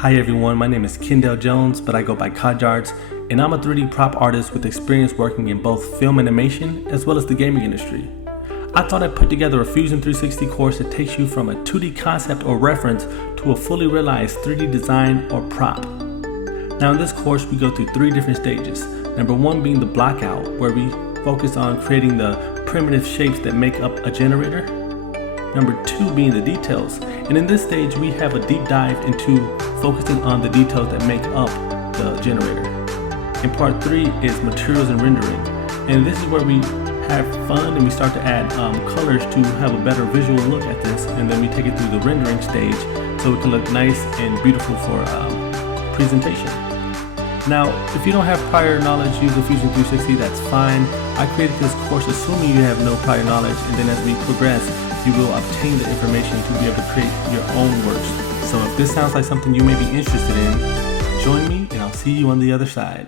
Hi everyone, my name is Kendall Jones, but I go by Kodjards, and I'm a 3D prop artist with experience working in both film animation as well as the gaming industry. I thought I'd put together a Fusion 360 course that takes you from a 2D concept or reference to a fully realized 3D design or prop. Now in this course we go through 3 different stages. Number 1 being the block out, where we focus on creating the primitive shapes that make up a generator. Number 2 being the details, and in this stage we have a deep dive into focusing on the details that make up the generator. And part 3 is materials and rendering, and this is where we have fun and we start to add colors to have a better visual look at this, and then we take it through the rendering stage so it can look nice and beautiful for presentation. Now, if you don't have prior knowledge using Fusion 360, that's fine. I created this course assuming you have no prior knowledge, and then as we progress, you will obtain the information to be able to create your own works. So if this sounds like something you may be interested in, join me and I'll see you on the other side.